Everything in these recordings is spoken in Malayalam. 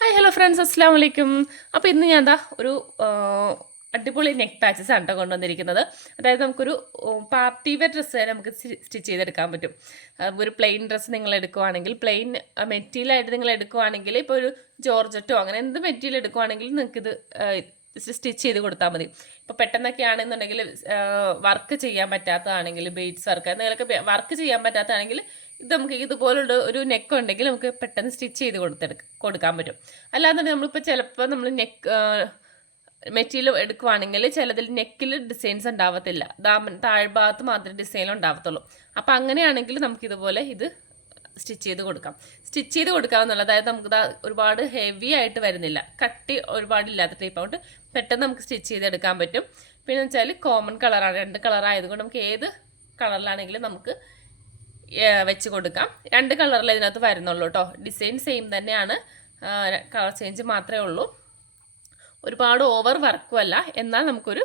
ഹായ് ഹലോ ഫ്രണ്ട്സ്, അസ്സാം വലൈക്കും. അപ്പോൾ ഇന്ന് ഞാൻ എന്താ ഒരു അടിപൊളി നെക്ക് പാച്ചസ് ആണ് കൊണ്ടുവന്നിരിക്കുന്നത്. അതായത് നമുക്കൊരു പാർട്ടി വെയർ ഡ്രസ്സ് വരെ നമുക്ക് സ്റ്റിച്ച് ചെയ്തെടുക്കാൻ പറ്റും. ഒരു പ്ലെയിൻ ഡ്രസ്സ് നിങ്ങൾ എടുക്കുവാണെങ്കിൽ, പ്ലെയിൻ മെറ്റീരിയലായിട്ട് നിങ്ങൾ എടുക്കുവാണെങ്കിൽ, ഇപ്പോൾ ഒരു ജോർജറ്റോ അങ്ങനെ എന്ത് മെറ്റീരിയൽ എടുക്കുവാണെങ്കിലും നിങ്ങൾക്കിത് സ്റ്റിച്ച് ചെയ്ത് കൊടുത്താൽ മതി. ഇപ്പോൾ പെട്ടെന്നൊക്കെ ആണെന്നുണ്ടെങ്കിൽ വർക്ക് ചെയ്യാൻ പറ്റാത്തതാണെങ്കിൽ, ബീഡ്സ് വർക്ക് എന്തെങ്കിലുമൊക്കെ വർക്ക് ചെയ്യാൻ പറ്റാത്തതാണെങ്കിൽ ഇത് നമുക്ക് ഇതുപോലുള്ള ഒരു നെക്ക് ഉണ്ടെങ്കിൽ നമുക്ക് പെട്ടെന്ന് സ്റ്റിച്ച് ചെയ്ത് കൊടുക്കാൻ പറ്റും. അല്ലാന്നുണ്ടെങ്കിൽ നമ്മളിപ്പോൾ ചിലപ്പോൾ നമ്മൾ നെക്ക് മെറ്റീരിയൽ എടുക്കുവാണെങ്കിൽ ചിലതിൽ നെക്കിൽ ഡിസൈൻസ് ഉണ്ടാവത്തില്ല, താഴ്ഭാഗത്ത് മാത്രമേ ഡിസൈൻ ഉണ്ടാവത്തുള്ളൂ. അപ്പോൾ അങ്ങനെയാണെങ്കിൽ നമുക്കിതുപോലെ ഇത് സ്റ്റിച്ച് ചെയ്ത് കൊടുക്കാം. സ്റ്റിച്ച് ചെയ്ത് കൊടുക്കാമെന്നുള്ളത്, അതായത് നമുക്ക് ഒരുപാട് ഹെവി ആയിട്ട് വരുന്നില്ല, കട്ടി ഒരുപാടില്ലാത്ത ടൈപ്പ് ആയിട്ട് പെട്ടെന്ന് നമുക്ക് സ്റ്റിച്ച് ചെയ്തെടുക്കാൻ പറ്റും. പിന്നെ വെച്ചാൽ കോമൺ കളറാണ്, 2 കളറായതുകൊണ്ട് നമുക്ക് ഏത് കളറിലാണെങ്കിലും നമുക്ക് വെച്ച് കൊടുക്കാം. 2 കളറിൽ ഇതിനകത്ത് വരുന്നുള്ളൂ കേട്ടോ. ഡിസൈൻ സെയിം തന്നെയാണ്, കളർ ചേഞ്ച് മാത്രമേ ഉള്ളൂ. ഒരുപാട് ഓവർ വർക്കും അല്ല, എന്നാൽ നമുക്കൊരു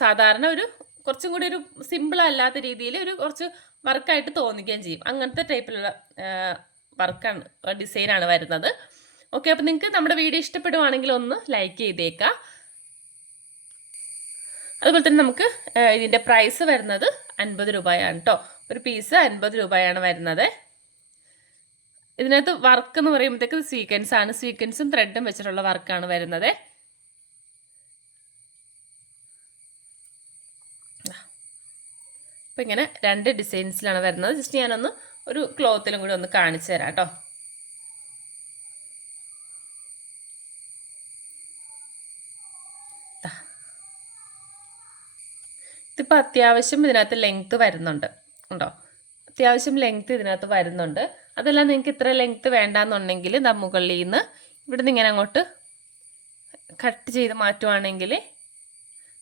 സാധാരണ ഒരു കുറച്ചും കൂടി ഒരു സിമ്പിൾ അല്ലാത്ത രീതിയിൽ ഒരു കുറച്ച് വർക്കായിട്ട് തോന്നിക്കുകയും ചെയ്യും. അങ്ങനത്തെ ടൈപ്പിലുള്ള വർക്കാണ്, ഡിസൈനാണ് വരുന്നത്. ഓക്കെ, അപ്പോൾ നിങ്ങൾക്ക് നമ്മുടെ വീഡിയോ ഇഷ്ടപ്പെടുവാണെങ്കിൽ ഒന്ന് ലൈക്ക് ചെയ്തേക്കാം. അതുപോലെ തന്നെ നമുക്ക് ഇതിൻ്റെ പ്രൈസ് വരുന്നത് 50 രൂപയാണ് കേട്ടോ. ഒരു പീസ് 50 രൂപയാണ് വരുന്നത്. ഇതിനകത്ത് വർക്ക് എന്ന് പറയുമ്പോഴത്തേക്ക് സ്വീക്വൻസ് ആണ്, സ്വീക്വൻസും ത്രെഡും വെച്ചിട്ടുള്ള വർക്കാണ് വരുന്നത്. അപ്പം ഇങ്ങനെ 2 ഡിസൈൻസിലാണ് വരുന്നത്. ജസ്റ്റ് ഞാനൊന്ന് ഒരു ക്ലോത്തിലും കൂടി ഒന്ന് കാണിച്ചു തരാം കേട്ടോ. ഇതിപ്പോൾ അത്യാവശ്യം ഇതിനകത്ത് ലെങ്ത്ത് വരുന്നുണ്ട് ഉണ്ടോ, അത്യാവശ്യം ലെങ്ത്ത് ഇതിനകത്ത് വരുന്നുണ്ട്. അതെല്ലാം നിങ്ങൾക്ക് ഇത്ര ലെങ്ത്ത് വേണ്ടാന്നുണ്ടെങ്കിൽ മുകളിൽ നിന്ന് ഇവിടെ നിന്ന് ഇങ്ങനെ അങ്ങോട്ട് കട്ട് ചെയ്ത് മാറ്റുവാണെങ്കിൽ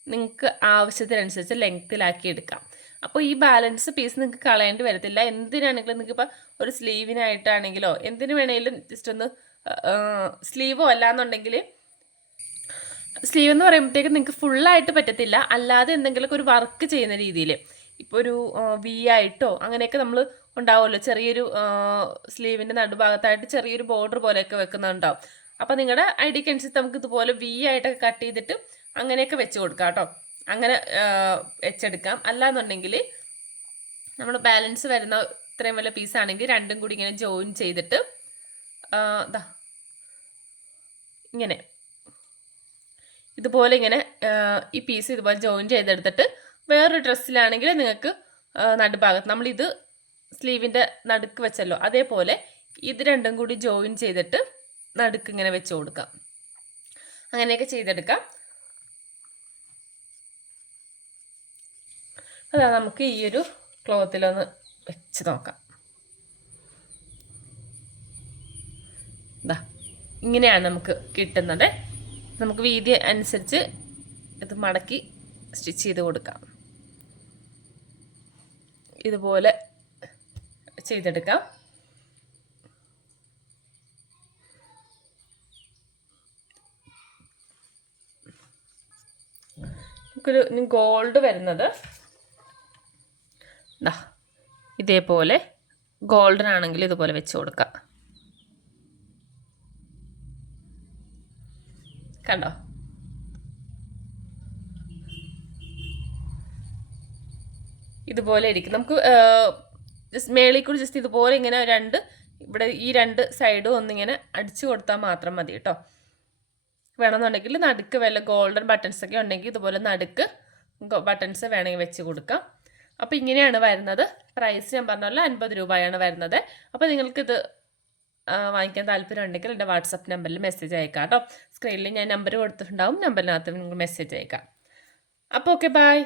നിങ്ങൾക്ക് ആവശ്യത്തിനനുസരിച്ച് ലെങ്ത്തിലാക്കി എടുക്കാം. അപ്പോൾ ഈ ബാലൻസ് പീസ് നിങ്ങൾക്ക് കളയേണ്ടി വരത്തില്ല. എന്തിനാണെങ്കിലും നിങ്ങൾക്ക് ഇപ്പോൾ ഒരു സ്ലീവിനായിട്ടാണെങ്കിലോ എന്തിനു വേണമെങ്കിലും ജസ്റ്റ് ഒന്ന് സ്ലീവോ അല്ലാന്നുണ്ടെങ്കിൽ, സ്ലീവ് എന്ന് പറയുമ്പോഴത്തേക്ക് നിങ്ങൾക്ക് ഫുള്ളായിട്ട് പറ്റത്തില്ല, അല്ലാതെ എന്തെങ്കിലുമൊക്കെ ഒരു വർക്ക് ചെയ്യുന്ന രീതിയിൽ, ഇപ്പോൾ ഒരു വി ആയിട്ടോ അങ്ങനെയൊക്കെ നമ്മൾ ഉണ്ടാവുമല്ലോ, ചെറിയൊരു സ്ലീവിൻ്റെ നടുഭാഗത്തായിട്ട് ചെറിയൊരു ബോർഡർ പോലെയൊക്കെ വെക്കുന്നുണ്ടാവും. അപ്പോൾ നിങ്ങളുടെ ഐഡിയക്ക് അനുസരിച്ച് നമുക്ക് ഇതുപോലെ വി ആയിട്ടൊക്കെ കട്ട് ചെയ്തിട്ട് അങ്ങനെയൊക്കെ വെച്ച് കൊടുക്കാം കേട്ടോ. അങ്ങനെ വെച്ചെടുക്കാം. അല്ലാന്നുണ്ടെങ്കിൽ നമ്മൾ ബാലൻസ് വരുന്ന ഇത്രയും വലിയ പീസാണെങ്കിൽ രണ്ടും കൂടി ഇങ്ങനെ ജോയിൻ ചെയ്തിട്ട് ഇങ്ങനെ ഇതുപോലെ ഇങ്ങനെ ഈ പീസ് ഇതുപോലെ ജോയിൻ ചെയ്തെടുത്തിട്ട് വേറൊരു ഡ്രസ്സിലാണെങ്കിൽ നിങ്ങൾക്ക് നടുഭാഗത്ത് നമ്മളിത് സ്ലീവിൻ്റെ നടുക്ക് വെച്ചല്ലോ, അതേപോലെ ഇത് രണ്ടും കൂടി ജോയിൻ ചെയ്തിട്ട് നടുക്ക് ഇങ്ങനെ വെച്ച് കൊടുക്കാം. അങ്ങനെയൊക്കെ ചെയ്തെടുക്കാം. അതാ നമുക്ക് ഈ ഒരു ക്ലോത്തിലൊന്ന് വെച്ച് നോക്കാം. ഇതാ ഇങ്ങനെയാണ് നമുക്ക് കിട്ടുന്നത്. നമുക്ക് വീതി അനുസരിച്ച് ഇത് മടക്കി സ്റ്റിച്ച് ചെയ്ത് കൊടുക്കാം. ഇതുപോലെ ചെയ്തെടുക്കാം. നമുക്കൊരു ഗോൾഡ് വരുന്നത് ഇതേപോലെ ഗോൾഡൻ ആണെങ്കിൽ ഇതുപോലെ വെച്ച് കൊടുക്കാം. കണ്ടോ, ഇതുപോലെ ഇരിക്കും. നമുക്ക് ജസ്റ്റ് മേളിൽ കൂടി ജസ്റ്റ് ഇതുപോലെ ഇങ്ങനെ ഇവിടെ ഈ 2 സൈഡും ഒന്നിങ്ങനെ അടിച്ചു കൊടുത്താൽ മാത്രം മതി കേട്ടോ. വേണമെന്നുണ്ടെങ്കിൽ നടുക്ക് വല്ല ഗോൾഡൻ ബട്ടൺസ് ഒക്കെ ഉണ്ടെങ്കിൽ ഇതുപോലെ നടുക്ക് ബട്ടൺസ് വേണമെങ്കിൽ വെച്ച് കൊടുക്കാം. അപ്പോൾ ഇങ്ങനെയാണ് വരുന്നത്. പ്രൈസ് ഞാൻ പറഞ്ഞല്ലോ 50 രൂപയാണ് വരുന്നത്. അപ്പോൾ നിങ്ങൾക്കിത് വാങ്ങിക്കാൻ താല്പര്യം ഉണ്ടെങ്കിൽ എൻ്റെ വാട്സപ്പ് നമ്പറിൽ മെസ്സേജ് അയക്കാം കേട്ടോ. സ്ക്രീനിൽ ഞാൻ നമ്പർ കൊടുത്തിട്ടുണ്ടാവും, നമ്പറിനകത്ത് നിങ്ങൾ മെസ്സേജ് അയക്കാം. അപ്പോൾ ഓക്കെ, ബൈ.